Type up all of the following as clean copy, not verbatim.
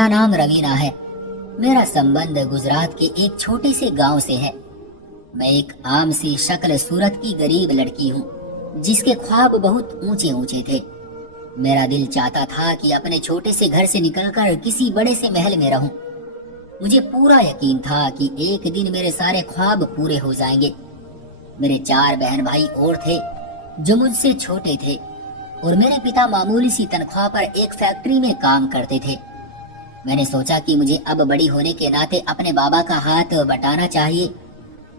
मेरा नाम रवीना है। मेरा संबंध गुजरात के एक छोटे से गांव से है। मैं एक आम सी शक्ल सूरत की गरीब लड़की हूँ जिसके ख्वाब बहुत ऊंचे ऊंचे थे। मेरा दिल चाहता था कि अपने छोटे से घर से निकलकर किसी बड़े से महल में रहूं। मुझे पूरा यकीन था कि एक दिन मेरे सारे ख्वाब पूरे हो जाएंगे। मेरे 4 बहन भाई और थे जो मुझसे छोटे थे और मेरे पिता मामूली सी तनख्वाह पर एक फैक्ट्री में काम करते थे। मैंने सोचा कि मुझे अब बड़ी होने के नाते अपने बाबा का हाथ बटाना चाहिए,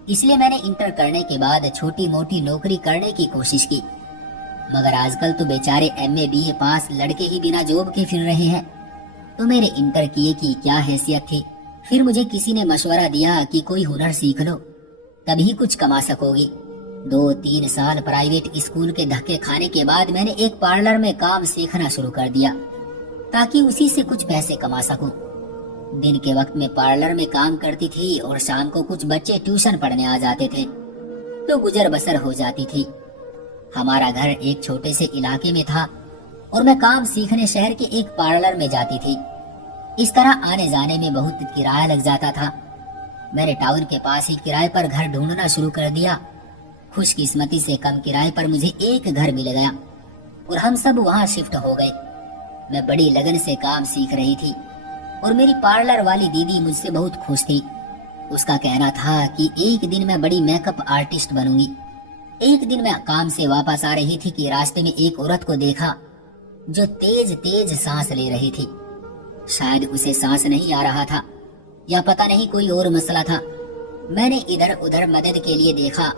इसलिए मैंने इंटर करने के बाद छोटी मोटी नौकरी करने की कोशिश की। मगर आजकल तो बेचारे MA BA पास लड़के ही बिना जॉब के फिर रहे हैं। तो मेरे इंटर किए की क्या हैसियत थी। फिर मुझे किसी ने मशवरा दिया कि कोई हुनर सीख लो, तभी कुछ कमा सकोगी। 2-3 साल प्राइवेट स्कूल के धक्के खाने के बाद मैंने एक पार्लर में काम सीखना शुरू कर दिया ताकि उसी से कुछ पैसे कमा सकूं। दिन के वक्त में पार्लर में काम करती थी और शाम को कुछ बच्चे ट्यूशन पढ़ने आ जाते थे तो गुजर बसर हो जाती थी। हमारा घर एक छोटे से इलाके में था और मैं काम सीखने शहर के एक पार्लर में जाती थी। इस तरह आने जाने में बहुत किराया लग जाता था। मैंने टाउन के पास ही किराए पर घर ढूंढना शुरू कर दिया। खुशकिस्मती से कम किराए पर मुझे एक घर मिल गया और हम सब वहां शिफ्ट हो गए। मैं बड़ी लगन से काम सीख रही थी और मेरी पार्लर वाली दीदी मुझसे बहुत खुश थी। उसका कहना था कि एक दिन मैं बड़ी मेकअप आर्टिस्ट बनूंगी। एक दिन मैं काम से वापस आ रही थी कि रास्ते में एक औरत को देखा जो तेज तेज सांस ले रही थी। शायद उसे सांस नहीं आ रहा था या पता नहीं कोई और मसला था। मैंने इधर उधर मदद के लिए देखा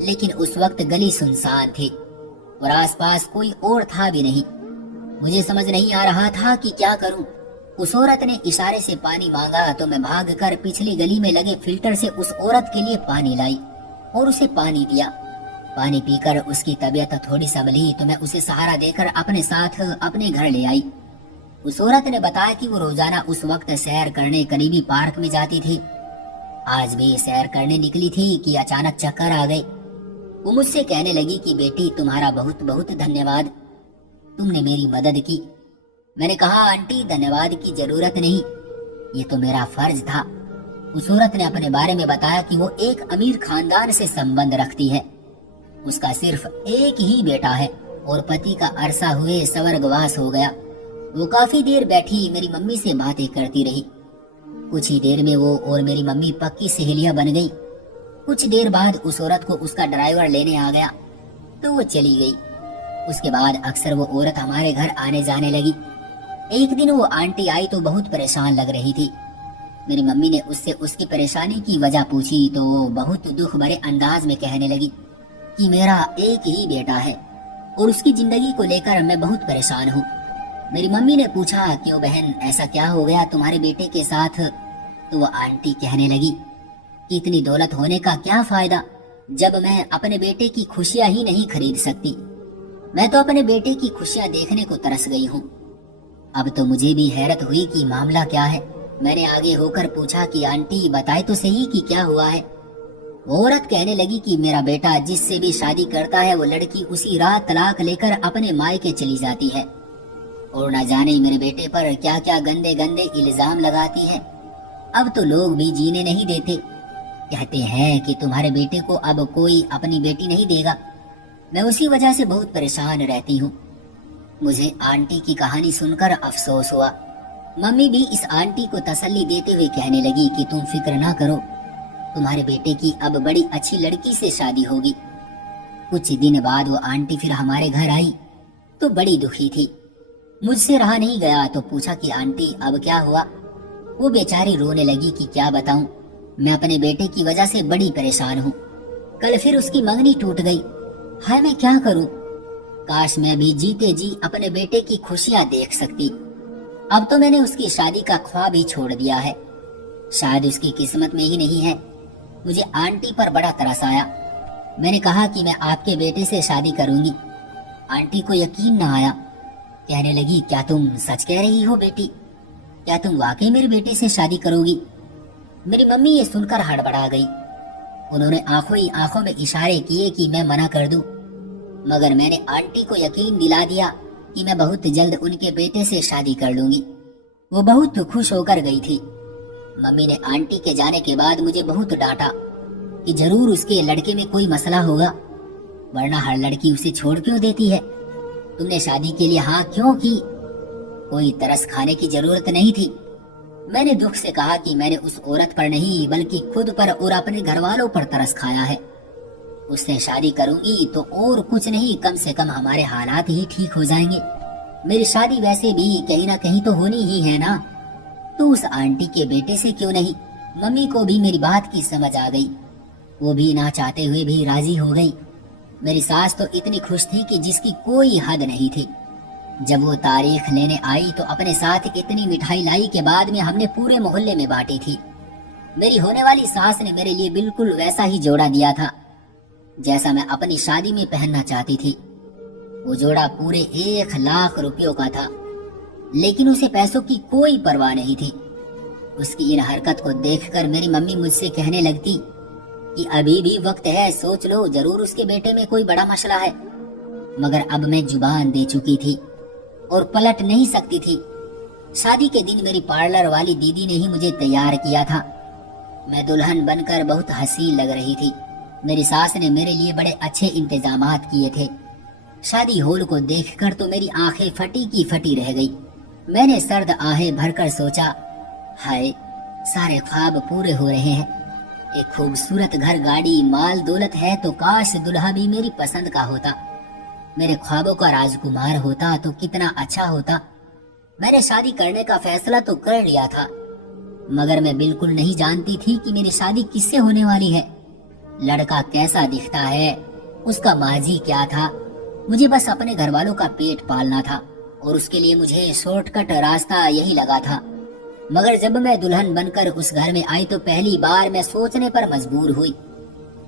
लेकिन उस वक्त गली सुनसान थी और आसपास कोई और था भी नहीं। मुझे समझ नहीं आ रहा था कि क्या करूं। उस औरत ने इशारे से पानी मांगा तो मैं भागकर पिछली गली में लगे फिल्टर से उस औरत के लिए पानी लाई और उसे पानी दिया। पानी पीकर उसकी तबीयत थोड़ी संभली तो मैं उसे सहारा देकर अपने साथ अपने घर ले आई। उस औरत ने बताया कि वो रोजाना उस वक्त सैर करने करीबी पार्क में जाती थी। आज भी सैर करने निकली थी कि अचानक चक्कर आ गई। वो मुझसे कहने लगी कि बेटी तुम्हारा बहुत बहुत धन्यवाद, तुमने मेरी मदद की। मैंने कहा आंटी धन्यवाद की जरूरत नहीं, ये तो मेरा फर्ज था। उस औरत ने अपने बारे में बताया कि वो एक अमीर खानदान से संबंध रखती है। उसका सिर्फ एक ही बेटा है और पति का अरसा हुए स्वर्गवास हो गया। वो काफी देर बैठी मेरी मम्मी से बातें करती रही। कुछ ही देर में वो और मेरी मम्मी पक्की सहेलियां बन गई। कुछ देर बाद उस औरत को उसका ड्राइवर लेने आ गया तो वो चली गई। उसके बाद अक्सर वो औरत हमारे घर आने जाने लगी। एक दिन वो आंटी आई तो बहुत परेशान लग रही थी। मेरी मम्मी ने उससे उसकी परेशानी की वजह पूछी तो वो बहुत दुख भरे अंदाज में कहने लगी कि मेरा एक ही बेटा है और उसकी जिंदगी को लेकर मैं बहुत परेशान हूँ। मेरी मम्मी ने पूछा क्यों बहन ऐसा क्या हो गया तुम्हारे बेटे के साथ। तो वो आंटी कहने लगी कि इतनी दौलत होने का क्या फायदा जब मैं अपने बेटे की खुशियां ही नहीं खरीद सकती। मैं तो अपने बेटे की खुशियां देखने को तरस गई हूँ। अब तो मुझे भी हैरत हुई कि मामला क्या है। मैंने आगे होकर पूछा कि आंटी बताए तो सही कि क्या हुआ है। वो औरत कहने लगी कि मेरा बेटा जिससे भी शादी करता है वो लड़की उसी रात तलाक लेकर अपने मायके चली जाती है और न जाने मेरे बेटे पर क्या क्या गंदे गंदे इल्जाम लगाती है। अब तो लोग भी जीने नहीं देते, कहते हैं कि तुम्हारे बेटे को अब कोई अपनी बेटी नहीं देगा। मैं उसी वजह से बहुत परेशान रहती हूँ। मुझे आंटी की कहानी सुनकर अफसोस हुआ। मम्मी भी इस आंटी को तसल्ली देते हुए कहने लगी कि तुम फिक्र ना करो, तुम्हारे बेटे की अब बड़ी अच्छी लड़की से शादी होगी। कुछ दिन बाद वो आंटी फिर हमारे घर आई तो बड़ी दुखी थी। मुझसे रहा नहीं गया तो पूछा कि आंटी अब क्या हुआ। वो बेचारी रोने लगी कि क्या बताऊं, मैं अपने बेटे की वजह से बड़ी परेशान हूँ। कल फिर उसकी मंगनी टूट गई। हाय मैं क्या करूं। काश मैं भी जीते जी अपने बेटे की खुशियां देख सकती। अब तो मैंने उसकी शादी का ख्वाब ही छोड़ दिया है। शायद उसकी किस्मत में ही नहीं है। मुझे आंटी पर बड़ा तरस आया। मैंने कहा कि मैं आपके बेटे से शादी करूंगी। आंटी को यकीन न आया, कहने लगी क्या तुम सच कह रही हो बेटी, क्या तुम वाकई मेरे बेटे से शादी करोगी। मेरी मम्मी ये सुनकर हड़बड़ा गई। उन्होंने आंखों ही आंखों में इशारे किए कि मैं मना कर दूं, मगर मैंने आंटी को यकीन दिला दिया कि मैं बहुत जल्द उनके बेटे से शादी कर लूंगी। वो बहुत खुश होकर गई थी। मम्मी ने आंटी के जाने के बाद मुझे बहुत डांटा कि जरूर उसके लड़के में कोई मसला होगा, वरना हर लड़की उसे छोड़ क्यों देती है। तुमने शादी के लिए हाँ क्यों की? कोई तरस खाने की जरूरत नहीं थी। मैंने दुख से कहा कि मैंने उस औरत पर नहीं बल्कि खुद पर और अपने घर वालों पर तरस खाया है। उससे शादी करूंगी तो और कुछ नहीं, कम से कम हमारे हालात ही ठीक हो जाएंगे। मेरी शादी वैसे भी कहीं ना कहीं तो होनी ही है ना, तो उस आंटी के बेटे से क्यों नहीं। मम्मी को भी मेरी बात की समझ आ गई, वो भी ना चाहते हुए भी राजी हो गई। मेरी सास तो इतनी खुश थी कि जिसकी कोई हद नहीं थी। जब वो तारीख लेने आई तो अपने साथ इतनी मिठाई लाई के बाद में हमने पूरे मोहल्ले में बांटी थी। मेरी होने वाली सास ने मेरे लिए बिल्कुल वैसा ही जोड़ा दिया था जैसा मैं अपनी शादी में पहनना चाहती थी। वो जोड़ा पूरे 1 लाख रुपयों का था, लेकिन उसे पैसों की कोई परवाह नहीं थी। उसकी इन हरकत को देखकर मेरी मम्मी मुझसे कहने लगती कि अभी भी वक्त है, सोच लो, जरूर उसके बेटे में कोई बड़ा मसला है। मगर अब मैं जुबान दे चुकी थी और पलट नहीं सकती थी। शादी के दिन मेरी पार्लर वाली दीदी ने ही मुझे तैयार किया था। मैं दुल्हन बनकर बहुत हसीन लग रही थी। मेरी सास ने मेरे लिए बड़े अच्छे इंतजामात किए थे। शादी हॉल को देखकर तो मेरी आंखें फटी की फटी रह गई। मैंने सर्द आहें भरकर सोचा, हाय, सारे ख्वाब पूरे हो रहे हैं। एक खूबसूरत घर, गाड़ी, माल दौलत है तो काश दुल्हा भी मेरी पसंद का होता, मेरे ख्वाबों का राजकुमार होता तो कितना अच्छा होता। मैंने शादी करने का फैसला तो कर लिया था, मगर मैं बिल्कुल नहीं जानती थी कि मेरी शादी किससे होने वाली है, लड़का कैसा दिखता है, उसका माजी क्या था। मुझे बस अपने घर वालों का पेट पालना था और उसके लिए मुझे शॉर्टकट रास्ता यही लगा था। मगर जब मैं दुल्हन बनकर उस घर में आई तो पहली बार मैं सोचने पर मजबूर हुई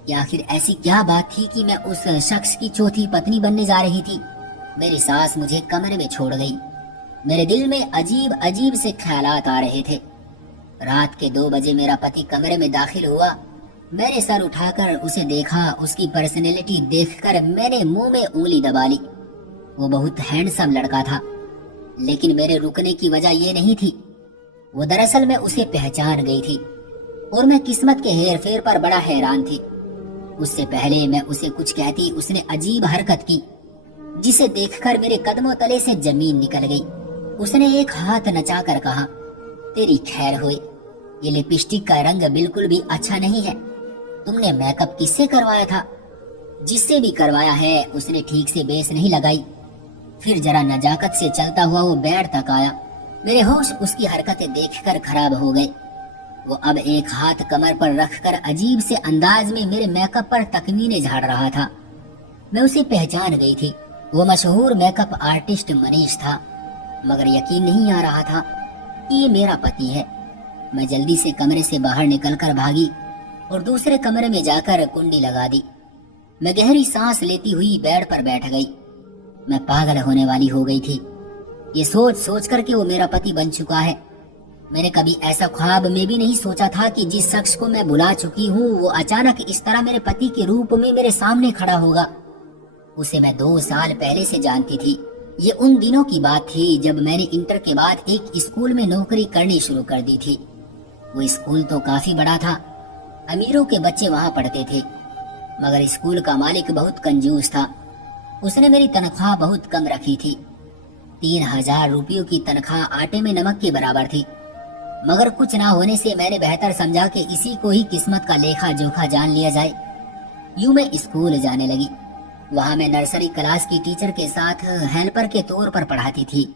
कि आखिर ऐसी क्या बात थी कि मैं उस शख्स की चौथी पत्नी बनने जा रही थी। मेरी सास मुझे कमरे में छोड़ गई। मेरे दिल में अजीब अजीब से ख्यालात आ रहे थे। रात के 2 बजे मेरा पति कमरे में दाखिल हुआ। मैंने सर उठाकर उसे देखा। उसकी पर्सनैलिटी देखकर मैंने मुंह में उंगली दबा ली। वो बहुत हैंडसम लड़का था, लेकिन मेरे रुकने की वजह ये नहीं थी। वो दरअसल मैं उसे पहचान गई थी और मैं किस्मत के हेर फेर पर बड़ा हैरान थी। उससे पहले मैं उसे कुछ कहती, उसने अजीब हरकत की जिसे देखकर मेरे कदमों तले से जमीन निकल गई। उसने एक हाथ नचाकर कहा, तेरी खैर हुई, ये लिपस्टिक का रंग बिल्कुल भी अच्छा नहीं है। तुमने मेकअप किससे करवाया था? जिससे भी करवाया है उसने ठीक से बेस नहीं लगाई। फिर जरा नजाकत से चलता हुआ वो बेड तक आया। मेरे होश उसकी हरकतें देखकर खराब हो गए। वो अब एक हाथ कमर पर रखकर अजीब से अंदाज में मेरे मेकअप पर तकमीने झाड़ रहा था। मैं उसे पहचान गई थी। वो मशहूर मेकअप आर्टिस्ट मनीष था। मगर यकीन नहीं आ रहा था कि ये मेरा पति है। मैं जल्दी से कमरे से बाहर निकलकर भागी और दूसरे कमरे में जाकर कुंडी लगा दी। मैं गहरी सांस लेती हुई बेड पर बैठ गई। मैं पागल होने वाली हो गई थी, ये सोच सोच कर कि वो मेरा पति बन चुका है। मैंने कभी ऐसा ख्वाब में भी नहीं सोचा था कि जिस शख्स को मैं बुला चुकी हूँ वो अचानक इस तरह मेरे पति के रूप में मेरे सामने खड़ा होगा। उसे मैं 2 साल पहले से जानती थी। ये उन दिनों की बात थी जब मैंने इंटर के बाद एक स्कूल में नौकरी करनी शुरू कर दी थी। वो स्कूल तो काफी बड़ा था, अमीरों के बच्चे वहां पढ़ते थे, मगर स्कूल का मालिक बहुत कंजूस था। उसने मेरी तनख्वाह बहुत कम रखी थी। 3000 रुपयों की तनख्वाह आटे में नमक के बराबर थी। मगर कुछ ना होने से मैंने बेहतर समझा कि इसी को ही किस्मत का लेखा जोखा जान लिया जाए। यूं मैं स्कूल जाने लगी। वहां मैं नर्सरी क्लास की टीचर के साथ हेल्पर के तौर पर पढ़ाती थी।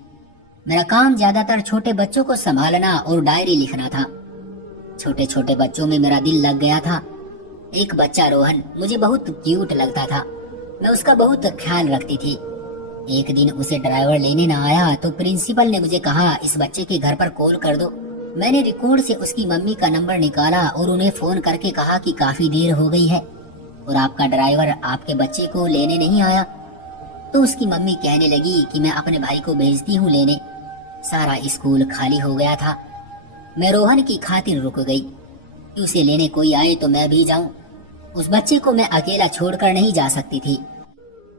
मेरा काम ज्यादातर छोटे बच्चों को संभालना और डायरी लिखना था। छोटे छोटे बच्चों में मेरा दिल लग गया था। एक बच्चा रोहन मुझे बहुत क्यूट लगता था। मैं उसका बहुत ख्याल रखती थी। एक दिन उसे ड्राइवर लेने न आया तो प्रिंसिपल ने मुझे कहा, इस बच्चे के घर पर कॉल कर दो। मैंने रिकॉर्ड से उसकी मम्मी का नंबर निकाला और उन्हें फोन करके कहा कि काफी देर हो गई है और आपका ड्राइवर आपके बच्चे को लेने नहीं आया। तो उसकी मम्मी कहने लगी कि मैं अपने भाई को भेजती हूँ लेने। सारा स्कूल खाली हो गया था। मैं रोहन की खातिर रुक गई कि उसे लेने कोई आए तो मैं भी जाऊं। उस बच्चे को मैं अकेला छोड़कर नहीं जा सकती थी।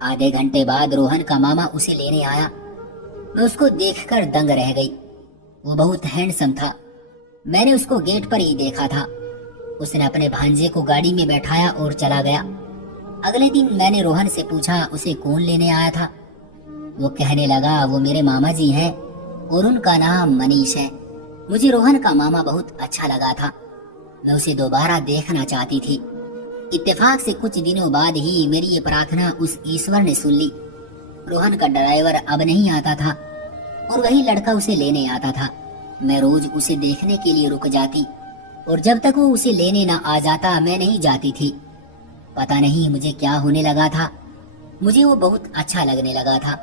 आधे घंटे बाद रोहन का मामा उसे लेने आया। मैं उसको देखकर दंग रह गई। वो बहुत हैंडसम था। मैंने उसको गेट पर ही देखा था। उसने अपने भांजे को गाड़ी में बैठाया और चला गया। अगले दिन मैंने रोहन से पूछा उसे कौन लेने आया था। वो कहने लगा वो मेरे मामा जी हैं और उनका नाम मनीष है। मुझे रोहन का मामा बहुत अच्छा लगा था। मैं उसे दोबारा देखना चाहती थी। इत्तेफाक से कुछ दिनों बाद ही मेरी ये प्रार्थना उस ईश्वर ने सुन ली। रोहन का ड्राइवर अब नहीं आता था और वही लड़का उसे लेने आता था। मैं रोज उसे देखने के लिए रुक जाती और जब तक वो उसे लेने ना आ जाता मैं नहीं जाती थी। पता नहीं मुझे क्या होने लगा था। मुझे वो बहुत अच्छा लगने लगा था।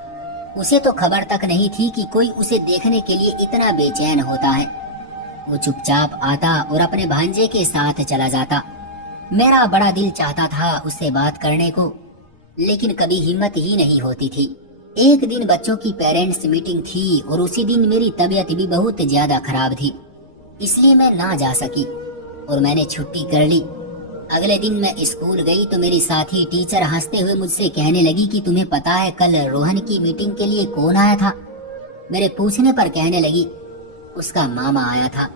उसे तो खबर तक नहीं थी कि कोई उसे देखने के लिए इतना बेचैन होता है। वो चुपचाप आता और अपने भांजे के साथ चला जाता। मेरा बड़ा दिल चाहता था उससे बात करने को, लेकिन कभी हिम्मत ही नहीं होती थी। एक दिन बच्चों की पेरेंट्स मीटिंग थी और उसी दिन मेरी तबीयत भी बहुत ज्यादा खराब थी, इसलिए मैं ना जा सकी और मैंने छुट्टी कर ली। अगले दिन मैं स्कूल गई तो मेरी साथी टीचर हंसते हुए मुझसे कहने लगी कि तुम्हें पता है कल रोहन की मीटिंग के लिए कौन आया था? मेरे पूछने पर कहने लगी उसका मामा आया था।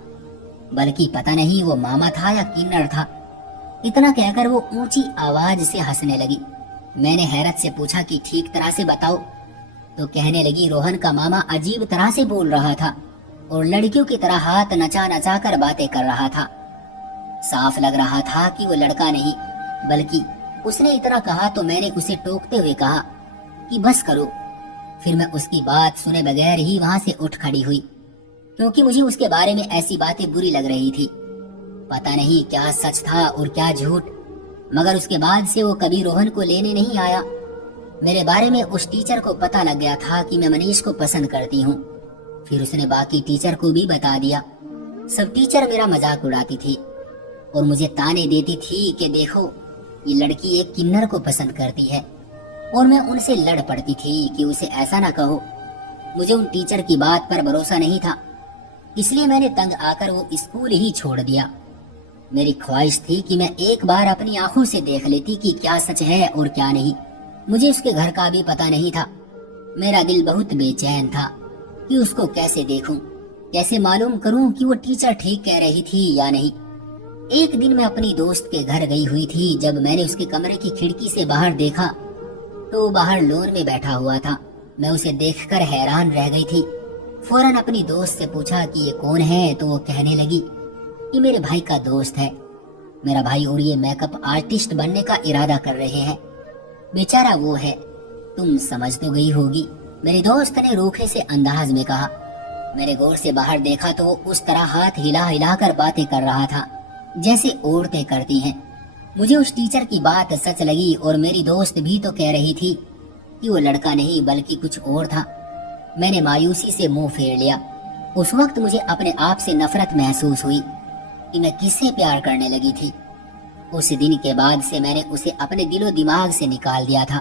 बल्कि पता नहीं वो मामा था या किन्नर था। इतना कहकर वो ऊंची आवाज से हंसने लगी। मैंने हैरत से पूछा कि ठीक तरह से बताओ, तो कहने लगी रोहन का मामा अजीब तरह से बोल रहा था और लड़कियों की तरह हाथ नचा नचा कर बातें कर रहा था। साफ लग रहा था कि वो लड़का नहीं, बल्कि उसने इतना कहा तो मैंने उसे टोकते हुए कहा कि बस करो। फिर मैं उसकी बात सुने बगैर ही वहां से उठ खड़ी हुई, क्योंकि मुझे उसके बारे में ऐसी बातें बुरी लग रही थी। पता नहीं क्या सच था और क्या झूठ, मगर उसके बाद से वो कभी रोहन को लेने नहीं आया। मेरे बारे में उस टीचर को पता लग गया था कि मैं मनीष को पसंद करती हूँ। फिर उसने बाकी टीचर को भी बता दिया। सब टीचर मेरा मजाक उड़ाती थी और मुझे ताने देती थी कि देखो ये लड़की एक किन्नर को पसंद करती है, और मैं उनसे लड़ पड़ती थी कि उसे ऐसा ना कहो। मुझे उन टीचर की बात पर भरोसा नहीं था, इसलिए मैंने तंग आकर वो स्कूल ही छोड़ दिया। मेरी ख्वाहिश थी कि मैं एक बार अपनी आंखों से देख लेती कि क्या सच है और क्या नहीं। मुझे उसके घर का भी पता नहीं था। मेरा दिल बहुत बेचैन था कि उसको कैसे देखूं, कैसे मालूम करूं कि वो टीचर ठीक कह रही थी या नहीं। एक दिन मैं अपनी दोस्त के घर गई हुई थी। जब मैंने उसके कमरे की खिड़की से बाहर देखा तो वो बाहर लॉन में बैठा हुआ था। मैं उसे देखकर हैरान रह गई थी। फौरन अपनी दोस्त से पूछा कि ये कौन है, तो वो कहने लगी कि मेरे भाई का दोस्त है। मेरा भाई और ये मेकअप आर्टिस्ट बनने का इरादा कर रहे हैं। बेचारा वो है, तुम समझ तो गई होगी, मेरे दोस्त ने रूखे से अंदाज में कहा। मेरे गौर से बाहर देखा तो वो उस तरह हाथ हिला हिला कर बातें कर रहा था जैसे औरतें करती हैं। मुझे उस टीचर की बात सच लगी और मेरी दोस्त भी तो कह रही थी कि वो लड़का नहीं बल्कि कुछ और था। मैंने मायूसी से मुंह फेर लिया। उस वक्त मुझे अपने आप से नफरत महसूस हुई कि मैं किससे प्यार करने लगी थी। उस दिन के बाद से मैंने उसे अपने दिलो दिमाग से निकाल दिया था।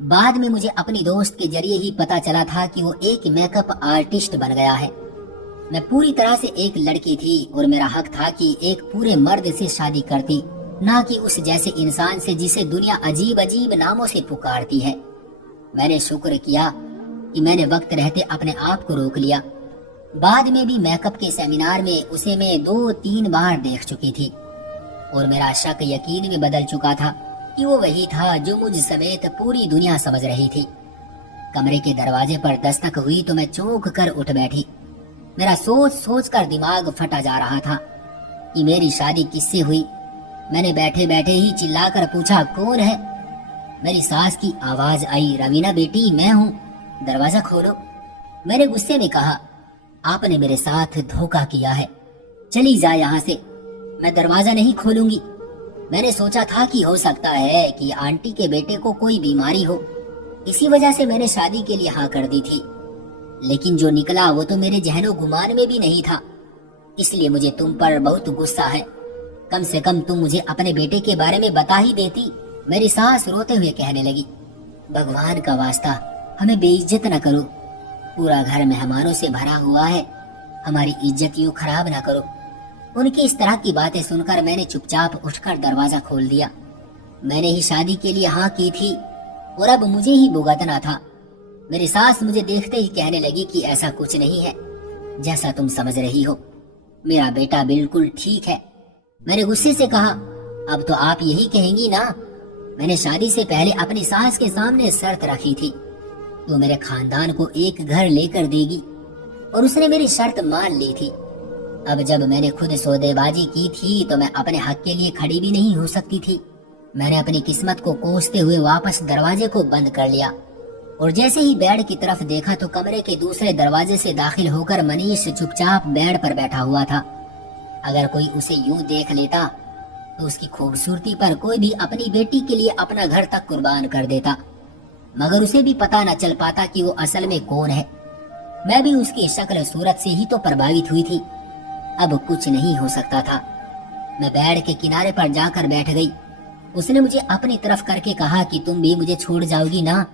बाद में मुझे अपनी दोस्त के जरिए ही पता चला था कि वो एक मेकअप आर्टिस्ट बन गया है। मैं पूरी तरह से एक लड़की थी और मेरा हक था कि एक पूरे मर्द से शादी करती, ना कि उस जैसे इंसान से जिसे दुनिया अजीब अजीब नामों से पुकारती है। मैंने शुक्र किया कि मैंने वक्त रहते अपने आप को रोक लिया। बाद में भी मेकअप के सेमिनार में उसे मैं 2-3 बार देख चुकी थी और मेरा शक यकीन में बदल चुका था कि वो वही था जो मुझ समेत पूरी दुनिया समझ रही थी। कमरे के दरवाजे पर दस्तक हुई तो मैं चौंक कर उठ बैठी। मेरा सोच सोच कर दिमाग फटा जा रहा था कि मेरी शादी किससे हुई। मैंने बैठे बैठे ही चिल्लाकर पूछा कौन है। मेरी सास की आवाज आई, रवीना बेटी मैं हूँ, दरवाजा खोलो। मैंने गुस्से में कहा आपने मेरे साथ धोखा किया है, चली जा यहाँ से, मैं दरवाजा नहीं खोलूंगी। मैंने सोचा था कि हो सकता है कि आंटी के बेटे को कोई बीमारी हो, इसी वजह से मैंने शादी के लिए हाँ कर दी थी, लेकिन जो निकला वो तो मेरे जहनो गुमान में भी नहीं था। इसलिए मुझे तुम पर बहुत गुस्सा है। कम से कम तुम मुझे अपने बेटे के बारे में बता ही देती। मेरी सास रोते हुए कहने लगी भगवान का वास्ता हमें बेइज्जत न करो, पूरा घर मेहमानों से भरा हुआ है, हमारी इज्जत यूं खराब ना करो। उनकी इस तरह की बातें सुनकर मैंने चुपचाप उठकर दरवाजा खोल दिया। मैंने ही शादी के लिए हाँ की थी और अब मुझे ही भुगतना था। मेरी सास मुझे देखते ही कहने लगी कि ऐसा कुछ नहीं है, जैसा तुम समझ रही हो। मेरा बेटा बिल्कुल ठीक है। मैंने गुस्से से कहा, अब तो आप यही कहेंगी ना, मैंने शादी से पहले अपनी सास के सामने शर्त रखी थी, तो मेरे खानदान को एक घर लेकर देगी, और उसने मेरी शर्त मान ली थी। अब जब मैंने खुद सौदेबाजी की थी तो मैं अपने हक के लिए खड़ी भी नहीं हो सकती थी। मैंने अपनी किस्मत को कोसते हुए वापस दरवाजे को बंद कर लिया, और जैसे ही बेड की तरफ देखा तो कमरे के दूसरे दरवाजे से दाखिल होकर मनीष चुपचाप बेड पर बैठा हुआ था। अगर कोई उसे यूं देख लेता तो उसकी खूबसूरती पर कोई भी अपनी बेटी के लिए अपना घर तक कुर्बान कर देता, मगर उसे भी पता न चल पाता कि वो असल में कौन है। मैं भी उसकी शक्ल सूरत से ही तो प्रभावित हुई थी। अब कुछ नहीं हो सकता था। मैं बेड के किनारे पर जाकर बैठ गई। उसने मुझे अपनी तरफ करके कहा कि तुम भी मुझे छोड़ जाओगी ना,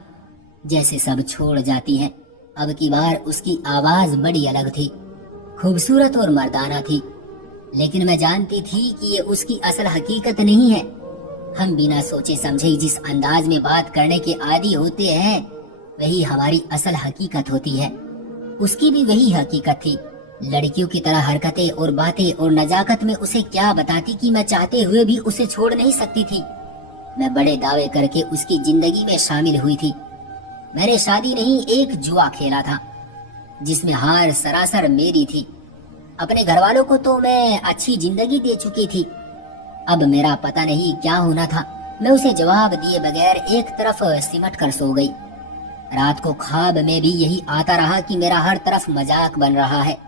जैसे सब छोड़ जाती हैं। अब की बार उसकी आवाज बड़ी अलग थी, खूबसूरत और मर्दाना थी, लेकिन मैं जानती थी कि ये उसकी असल हकीकत नहीं है। हम बिना सोचे समझे जिस अंदाज में बात करने के आदी होते हैं, वही हमारी असल हकीकत होती है। उसकी भी वही हकीकत थी। लड़कियों की तरह हरकतें और बातें और नजाकत में उसे क्या बताती कि मैं चाहते हुए भी उसे छोड़ नहीं सकती थी। मैं बड़े दावे करके उसकी जिंदगी में शामिल हुई थी। मैंने शादी नहीं, एक जुआ खेला था, जिसमें हार सरासर मेरी थी। अपने घर वालों को तो मैं अच्छी जिंदगी दे चुकी थी। अब मेरा पता नहीं क्या होना था। मैं उसे जवाब दिए बगैर एक तरफ सिमट कर सो गई। रात को ख्वाब में भी यही आता रहा कि मेरा हर तरफ मजाक बन रहा है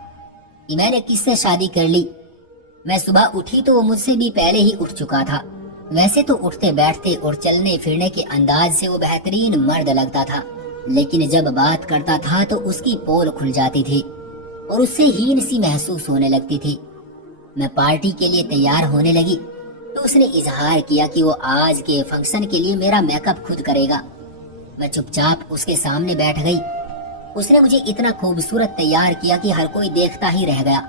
कि मैंने किससे शादी कर ली। मैं सुबह उठी तो वो मुझसे भी पहले ही उठ चुका था। वैसे तो उठते बैठते और चलने फिरने के अंदाज से वो बेहतरीन मर्द लगता था, लेकिन जब बात करता था तो उसकी पोल खुल जाती थी और उससे हीन सी महसूस होने लगती थी। मैं पार्टी के लिए तैयार होने लगी तो उसने इजहार किया कि वो आज के फंक्शन के लिए मेरा मेकअप खुद करेगा। मैं चुपचाप उसके सामने बैठ गई। उसने मुझे इतना खूबसूरत तैयार किया कि हर कोई देखता ही रह गया।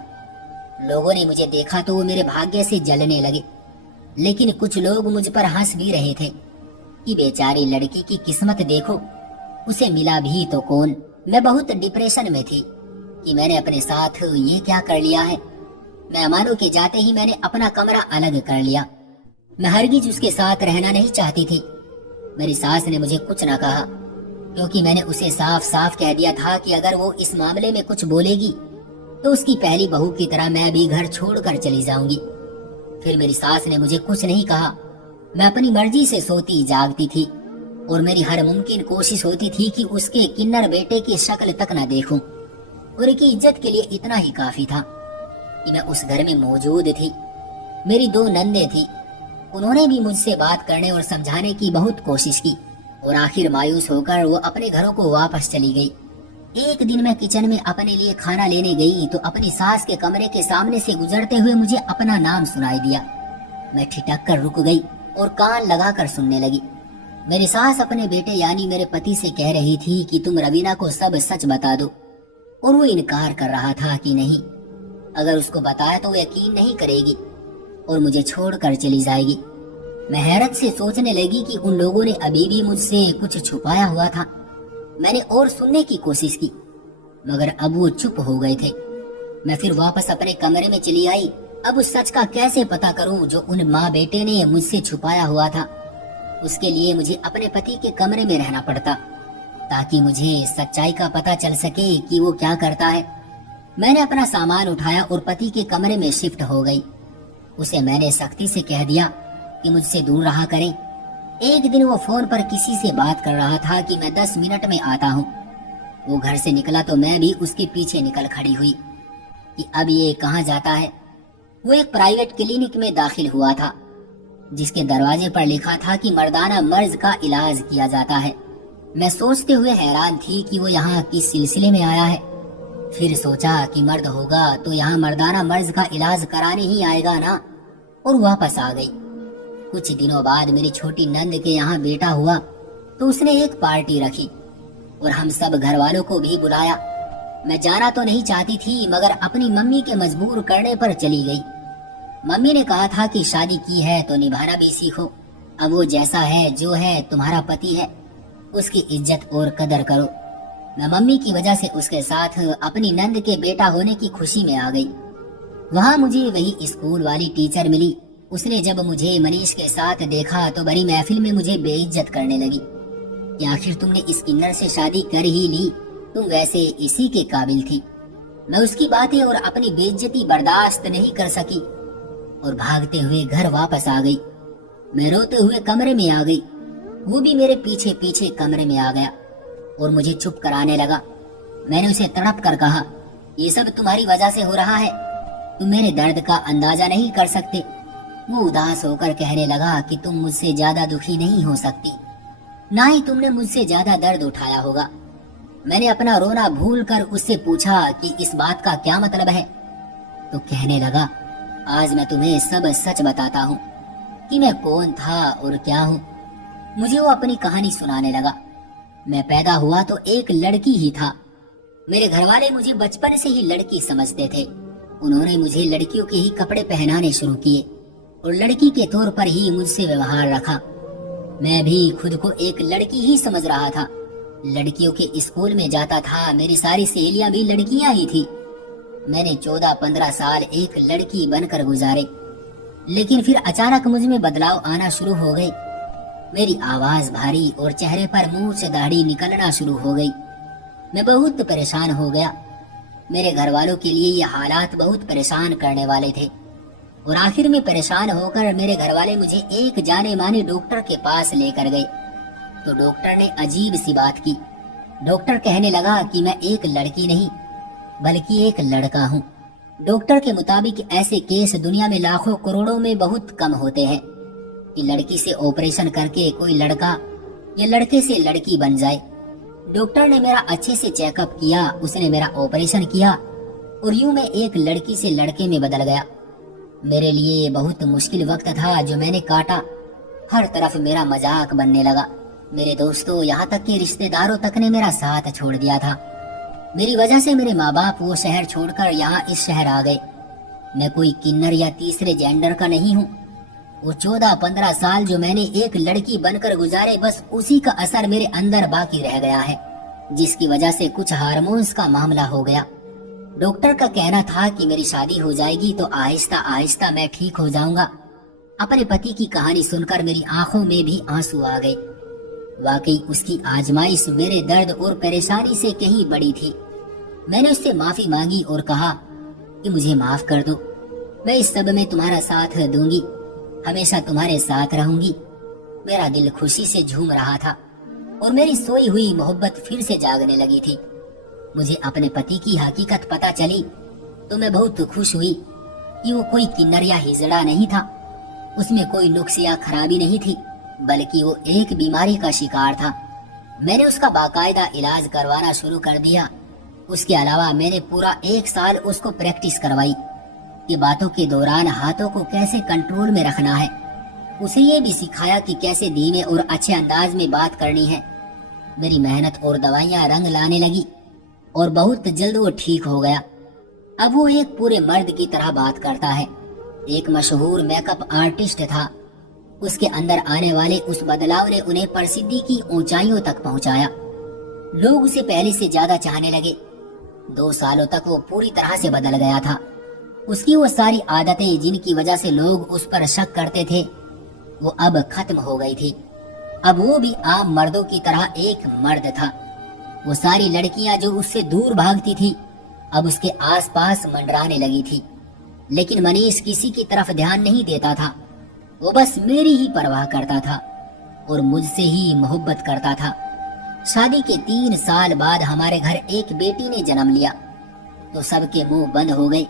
लोगों ने मुझे देखा तो वो मेरे भाग्य से जलने लगे, लेकिन कुछ लोग मुझ पर हंस भी रहे थे कि बेचारी लड़की की किस्मत देखो, उसे मिला भी तो कौन। मैं बहुत डिप्रेशन में थी कि मैंने अपने साथ ये क्या कर लिया है। मेहमानों के जाते ही मैंने अपना कमरा अलग कर लिया। मैं हरगिज उसके साथ रहना नहीं चाहती थी। मेरी सास ने मुझे कुछ न कहा, क्योंकि मैंने उसे साफ साफ कह दिया था कि अगर वो इस मामले में कुछ बोलेगी तो उसकी पहली बहू की तरह मैं भी घर छोड़कर चली जाऊंगी। फिर मेरी सास ने मुझे कुछ नहीं कहा। मैं अपनी मर्जी से सोती जागती थी और मेरी हर मुमकिन कोशिश होती थी कि उसके किन्नर बेटे की शक्ल तक न देखूं। उनकी इज्जत के लिए इतना ही काफी था कि मैं उस घर में मौजूद थी। मेरी 2 नंदे थी। उन्होंने भी मुझसे बात करने और समझाने की बहुत कोशिश की और आखिर मायूस होकर वो अपने घरों को वापस चली गई। एक दिन मैं किचन में अपने लिए खाना लेने गई तो अपनी सास के कमरे के सामने से गुजरते हुए मुझे अपना नाम सुनाई दिया। मैं ठिठक कर रुक गई और कान लगाकर सुनने लगी। मेरी सास अपने बेटे यानी मेरे पति से कह रही थी कि तुम रवीना को सब सच बता दो, और वो इनकार कर रहा था कि नहीं, अगर उसको बताया तो वो यकीन नहीं करेगी और मुझे छोड़कर चली जाएगी। मैं हैरत से सोचने लगी कि उन लोगों ने अभी भी मुझसे कुछ छुपाया हुआ था। मैंने और सुनने की कोशिश की, मगर अब वो चुप हो गए थे। मैं फिर वापस अपने कमरे में चली आई। अब उस सच का कैसे पता करूं जो उन माँ बेटे ने मुझसे छुपाया हुआ था। उसके लिए मुझे अपने पति के कमरे में रहना पड़ता ताकि मुझे सच्चाई का पता चल सके कि वो क्या करता है। मैंने अपना सामान उठाया और पति के कमरे में शिफ्ट हो गई। उसे मैंने सख्ती से कह दिया कि मुझसे दूर रहा करे। एक दिन वो फोन पर किसी से बात कर रहा था कि मैं 10 मिनट में आता हूँ। वो घर से निकला तो मैं भी उसके पीछे निकल खड़ी हुई कि अब ये कहाँ जाता है। वो एक प्राइवेट क्लिनिक में दाखिल हुआ था जिसके दरवाजे पर लिखा था कि मर्दाना मर्ज का इलाज किया जाता है। मैं सोचते हुए हैरान थी कि वो यहाँ किस सिलसिले में आया है। फिर सोचा कि मर्द होगा तो यहाँ मर्दाना मर्ज का इलाज कराने ही आएगा ना, और वापस आ गई। कुछ दिनों बाद मेरी छोटी नंद के यहाँ बेटा हुआ तो उसने एक पार्टी रखी और हम सब घर वालों को भी बुलाया। मैं जाना तो नहीं चाहती थी, मगर अपनी मम्मी के मजबूर करने पर चली गई। मम्मी ने कहा था कि शादी की है तो निभाना भी सीखो। अब वो जैसा है जो है तुम्हारा पति है, उसकी इज्जत और कदर करो। मैं मम्मी की वजह से उसके साथ अपनी नंद के बेटा होने की खुशी में आ गई। वहाँ मुझे वही स्कूल वाली टीचर मिली। उसने जब मुझे मनीष के साथ देखा तो बड़ी महफिल में मुझे बेइज्जत करने लगी कि आखिर तुमने इस किन्नर से शादी कर ही ली, तुम वैसे इसी के काबिल थी। मैं उसकी बातें और अपनी बेइज्जती बर्दाश्त नहीं कर सकी और भागते हुए घर वापस आ गई। मैं रोते हुए कमरे में आ गई। वो भी मेरे पीछे पीछे कमरे में आ गया और मुझे चुप कराने लगा। मैंने उसे तड़प कर कहा, ये सब तुम्हारी वजह से हो रहा है, तुम मेरे दर्द का अंदाजा नहीं कर सकते। वो उदास होकर कहने लगा कि तुम मुझसे ज्यादा दुखी नहीं हो सकती, ना ही तुमने मुझसे ज्यादा दर्द उठाया होगा। मैंने अपना रोना भूलकर उससे पूछा कि इस बात का क्या मतलब है। तो कहने लगा, आज मैं तुम्हें सब सच बताता हूँ कि मैं कौन था और क्या हूँ। मुझे वो अपनी कहानी सुनाने लगा। मैं पैदा हुआ तो एक लड़की ही था। मेरे घर वाले मुझे बचपन से ही लड़की समझते थे। उन्होंने मुझे लड़कियों के ही कपड़े पहनाने शुरू किए और लड़की के तौर पर ही मुझसे व्यवहार रखा। मैं भी खुद को एक लड़की ही समझ रहा था। लड़कियों के स्कूल में जाता था, मेरी सारी सहेलियां भी लड़कियां ही थी। मैंने 14-15 साल एक लड़की बनकर गुजारे, लेकिन फिर अचानक मुझ में बदलाव आना शुरू हो गए। मेरी आवाज भारी और चेहरे पर मुंह से दाढ़ी निकलना शुरू हो गई। मैं बहुत परेशान हो गया। मेरे घर वालों के लिए ये हालात बहुत परेशान करने वाले थे और आखिर में परेशान होकर मेरे घर वाले मुझे एक जाने माने डॉक्टर के पास लेकर गए। तो डॉक्टर ने अजीब सी बात की। डॉक्टर कहने लगा कि मैं एक लड़की नहीं बल्कि एक लड़का हूँ। डॉक्टर के मुताबिक ऐसे केस दुनिया में लाखों करोड़ों में बहुत कम होते हैं कि लड़की से ऑपरेशन करके कोई लड़का या लड़के से लड़की बन जाए। डॉक्टर ने मेरा अच्छे से चेकअप किया, उसने मेरा ऑपरेशन किया और यूं मैं एक लड़की से लड़के में बदल गया। मेरे लिए बहुत मुश्किल वक्त था जो मैंने काटा। हर तरफ मेरा मजाक बनने लगा। मेरे दोस्तों, यहाँ तक कि रिश्तेदारों तक ने मेरा साथ छोड़ दिया था। मेरी वजह से मेरे माँ बाप वो शहर छोड़कर यहाँ इस शहर आ गए। मैं कोई किन्नर या तीसरे जेंडर का नहीं हूँ। वो 14-15 साल जो मैंने एक लड़की बनकर गुजारे, बस उसी का असर मेरे अंदर बाकी रह गया है, जिसकी वजह से कुछ हार्मोन्स का मामला हो गया। डॉक्टर का कहना था कि मेरी शादी हो जाएगी तो आहिस्ता आहिस्ता मैं ठीक हो जाऊंगा। अपने पति की कहानी सुनकर मेरी आंखों में भी आंसू आ गए। वाकई उसकी आजमाइश मेरे दर्द और परेशानी से कहीं बड़ी थी। मैंने उससे माफी मांगी और कहा कि मुझे माफ कर दो, मैं इस सब में तुम्हारा साथ दूंगी, हमेशा तुम्हारे साथ रहूंगी। मेरा दिल खुशी से झूम रहा था और मेरी सोई हुई मोहब्बत फिर से जागने लगी थी। मुझे अपने पति की हकीकत पता चली तो मैं बहुत खुश हुई कि वो कोई किन्नर या हिजड़ा नहीं था, उसमें कोई नुक्स या खराबी नहीं थी, बल्कि वो एक बीमारी का शिकार था। मैंने उसका बाकायदा इलाज करवाना शुरू कर दिया। उसके अलावा मैंने पूरा 1 साल उसको प्रैक्टिस करवाई कि बातों के दौरान हाथों को कैसे कंट्रोल में रखना है। उसे ये भी सिखाया कि कैसे धीमे और अच्छे अंदाज में बात करनी है। मेरी मेहनत और दवाइयाँ रंग लाने लगी और बहुत जल्द वो ठीक हो गया। अब वो एक पूरे मर्द की तरह बात करता है। एक मशहूर मेकअप आर्टिस्ट था। उसके अंदर आने वाले उस बदलाव ने उन्हें प्रसिद्धि की ऊंचाइयों तक पहुंचाया। लोग उसे पहले से ज्यादा चाहने लगे। 2 सालों तक वो पूरी तरह से बदल गया था। उसकी वो सारी आदतें जिनकी वजह से लोग उस पर शक करते थे, वो अब खत्म हो गई थी। अब वो भी आम मर्दों की तरह एक मर्द था। वो सारी लड़कियां जो उससे दूर भागती थी अब उसके आसपास मंडराने लगी थी। लेकिन मनीष किसी की तरफ ध्यान नहीं देता था। वो बस मेरी ही परवाह करता था और मुझसे ही मोहब्बत करता था। शादी के 3 साल बाद हमारे घर एक बेटी ने जन्म लिया तो सबके मुंह बंद हो गए।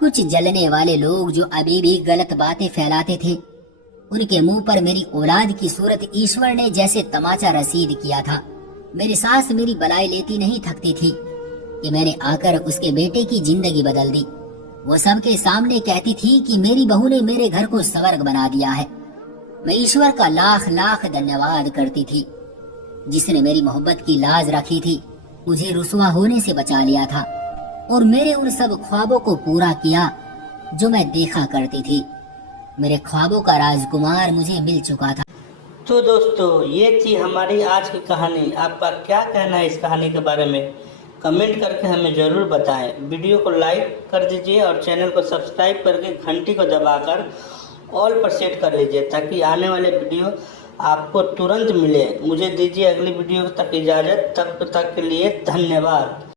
कुछ जलने वाले लोग जो अभी भी गलत बातें फैलाते थे, उनके मुंह पर मेरी औलाद की सूरत ईश्वर ने जैसे तमाचा रसीद किया था। मेरी सास मेरी बलाई लेती नहीं थकती थी कि मैंने आकर उसके बेटे की जिंदगी बदल दी। वो सबके सामने कहती थी कि मेरी बहू ने मेरे घर को स्वर्ग बना दिया है। मैं ईश्वर का लाख लाख धन्यवाद करती थी जिसने मेरी मोहब्बत की लाज रखी थी, मुझे रुसवा होने से बचा लिया था और मेरे उन सब ख्वाबों को पूरा किया जो मैं देखा करती थी। मेरे ख्वाबों का राजकुमार मुझे मिल चुका था। تو دوستو یہ تھی ہماری آج کی کہانی. آپ کا کیا کہنا ہے اس کہانی کے بارے میں؟ کمنٹ کر کے ہمیں ضرور بتائیں. ویڈیو کو لائک کر دیجئے اور چینل کو سبسکرائب کر کے گھنٹی کو دبا کر آل پر سیٹ کر لیجئے تاکہ آنے والے ویڈیو آپ کو ترنت ملے. مجھے دیجیے اگلی ویڈیو تک اجازت. تب تک کے لیے دھنیہ واد.